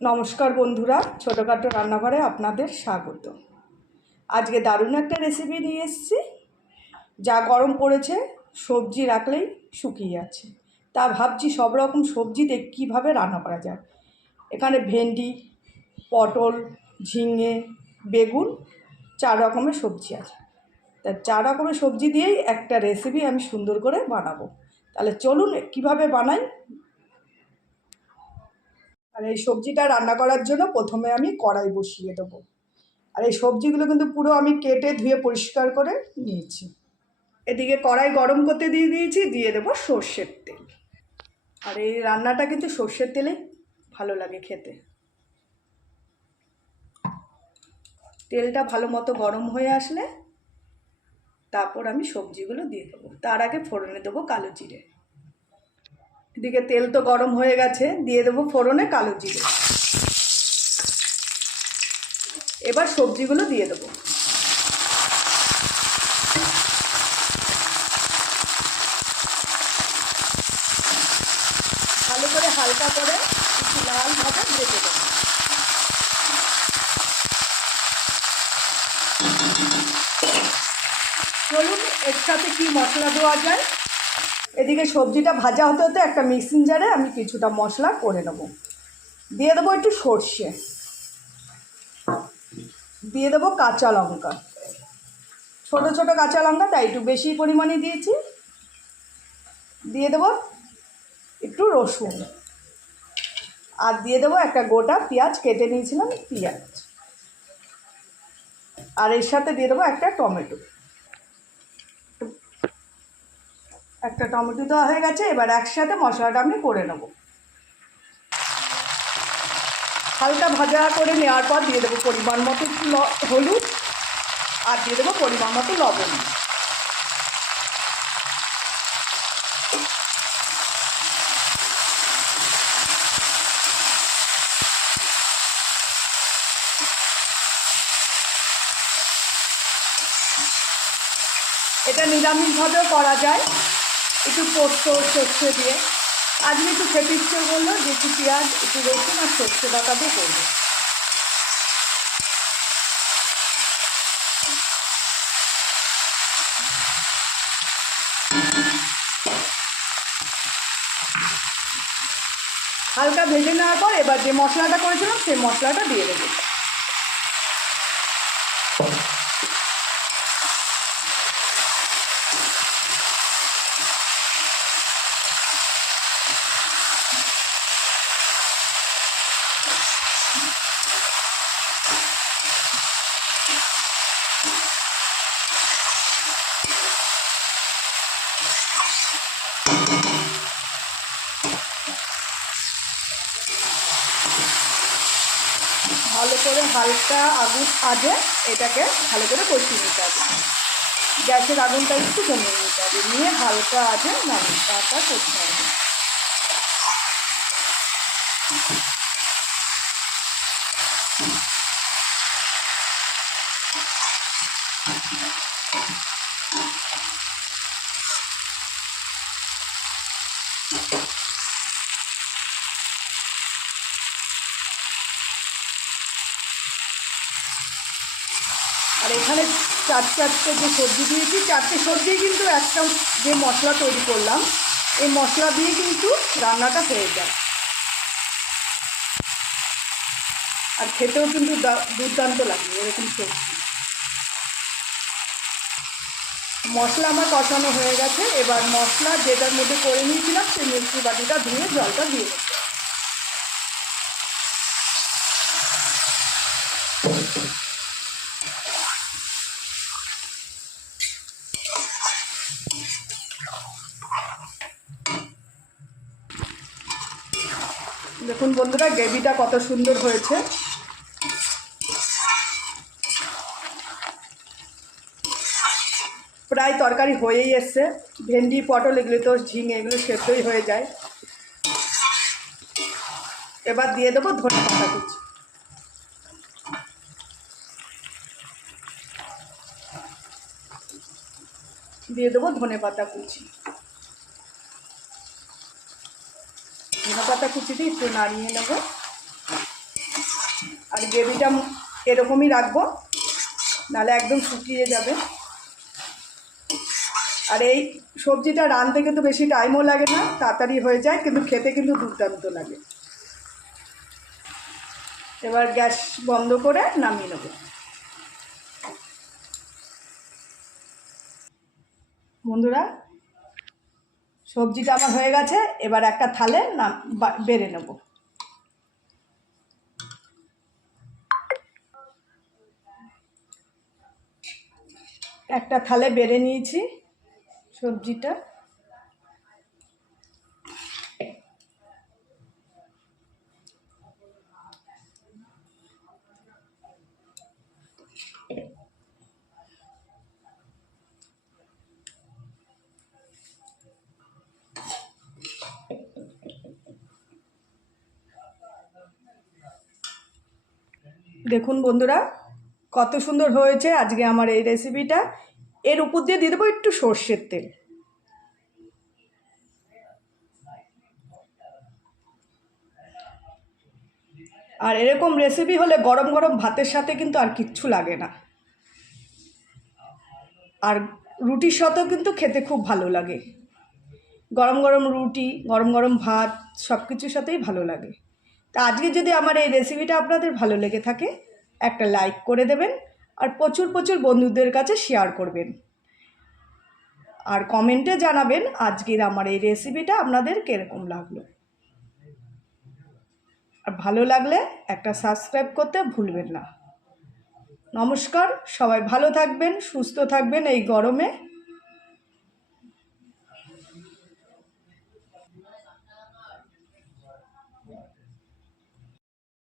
নমস্কার বন্ধুরা, ছোটোখাটো রান্নাঘরে আপনাদের স্বাগত। আজকে দারুণ একটা রেসিপি নিয়ে এসেছি। যা গরম পড়েছে, সবজি রাখলেই শুকিয়ে যাচ্ছে। তা ভাবছি সব রকম সবজিতে কীভাবে রান্না করা যায়। এখানে ভেন্ডি, পটল, ঝিঙে, বেগুন 4 রকমের সবজি আছে। তা 4 রকমের সবজি দিয়েই একটা রেসিপি আমি সুন্দর করে বানাবো। তাহলে চলুন কীভাবে বানাই। আর এই সবজিটা রান্না করার জন্য প্রথমে আমি কড়াই বসিয়ে দেবো। আর এই সবজিগুলো কিন্তু পুরো আমি কেটে ধুয়ে পরিষ্কার করে নিয়েছি। এদিকে কড়াই গরম করতে দিয়ে দিয়েছি, দিয়ে দেবো সর্ষের তেল। আর এই রান্নাটা কিন্তু সর্ষের তেলে ভালো লাগে খেতে। তেলটা ভালো মতো গরম হয়ে আসলে তারপর আমি সবজিগুলো দিয়ে দেবো। তার আগে ফোড়নে দেবো কালো জিরে। এদিকে তেল তো গরম হয়ে গেছে, দিয়ে দেবো ফোড়নে কালো জিরে। এবার সবজিগুলো দিয়ে দেবো। ভালো করে হালকা করে একটু লালভাবে ভেজে দেবো। চলুন এর সাথে কী মশলা দেওয়া যায়। এদিকে সবজিটা ভাজা হতে হতে একটা মিক্সিং জারে আমি কিছুটা মশলা করে নেব। দিয়ে দেবো একটু সর্ষে, দিয়ে দেবো কাঁচা লঙ্কা, ছোটো ছোটো কাঁচা লঙ্কা, তাই একটু বেশি পরিমাণে দিয়েছি। দিয়ে দেবো একটু রসুন, আর দিয়ে দেবো একটা গোটা পেঁয়াজ কেটে নিয়েছিলাম পেঁয়াজ, আর এর সাথে দিয়ে দেবো একটা টমেটো। একটা টমেটো দেওয়া হয়ে গেছে। এবার একসাথে মশলাটা আমি করে নেব। হালকা ভাজা করে নেওয়ার পর দিয়ে দেবো পরিমাণ মতো হলুদ, আর দিয়ে দেবো পরিমাণ মতো লবণ। এটা নিরামিষভাবেও করা যায়, একটু পোস্ত সর্ষে দিয়ে। আজকে একটু খেতে ইচ্ছে করলো যে একটু পেঁয়াজ, একটু রসুন আর সর্ষে বাটা দিয়ে করবো। হালকা ভেজে নেওয়ার পর এবার যে মশলাটা করেছিলাম সেই মশলাটা দিয়ে দেবো। ভালো করে হালকা আগুন আগে এটাকে ভালো করে কষিয়ে নিতে হবে। গ্যাসের আগুনটা একটু কমিয়ে নিতে হবে, নিয়ে হালকা আগে নাড়াটা করতে হবে। আর এখানে 4টে যে সবজি দিয়েছি, 4টে সবজি কিন্তু একটা যে মশলা তৈরি করলাম এই মশলা দিয়ে কিন্তু রান্নাটা হয়ে যায়। আর খেতেও কিন্তু দুর্দান্ত লাগে এরকম সবজি। মশলা আমার কষানো হয়ে গেছে। এবার মশলা যেটার মধ্যে করে নিয়েছিলাম সেই মিক্সি বাটিটা ধুয়ে জলটা দিয়ে দেবো। দেখুন বন্ধুরা, গ্রেভিটা কত সুন্দর হয়েছে। প্রায় তরকারি হয়েই এসছে। ভেন্ডি, পটল, এগুলো তো ঝিঙে, এগুলো সেদ্ধই হয়ে যায়। এবার দিয়ে দেবো ধনে পাতা কুচি। দিয়ে দেবো ধনে পাতা কুচি। ধনে পাতা কুচিতে একটু নাড়িয়ে নেব। আর গ্রেভিটা এরকমই রাখবো, নাহলে একদম শুকিয়ে যাবে। আর এই সবজিটা রাঁধতে কিন্তু বেশি টাইমও লাগে না, তাড়াতাড়ি হয়ে যায়, কিন্তু খেতে কিন্তু দুর্দান্ত লাগে। এবার গ্যাস বন্ধ করে নামিয়ে নেব। বন্ধুরা, সবজিটা আমার হয়ে গেছে, এবার একটা থালে বেড়ে নেব। একটা থালে বেড়ে নিয়েছি সবজিটা। দেখুন বন্ধুরা, কত সুন্দর হয়েছে আজকে আমার এই রেসিপিটা। এর উপর দিয়ে দিয়ে দেবো একটু সর্ষের তেল। আর এরকম রেসিপি হলে গরম গরম ভাতের সাথে কিন্তু আর কিচ্ছু লাগে না। আর রুটির সাথেও কিন্তু খেতে খুব ভালো লাগে। গরম গরম রুটি, গরম গরম ভাত, সব কিছুর সাথেই ভালো লাগে। তা আজকে যদি আমার এই রেসিপিটা আপনাদের ভালো লেগে থাকে, একটা লাইক করে দেবেন, আর প্রচুর প্রচুর বন্ধুদের কাছে শেয়ার করবেন। আর কমেন্টে জানাবেন আজকের আমার এই রেসিপিটা আপনাদের কীরকম লাগলো। আর ভালো লাগলে একটা সাবস্ক্রাইব করতে ভুলবেন না। নমস্কার, সবাই ভালো থাকবেন, সুস্থ থাকবেন এই গরমে।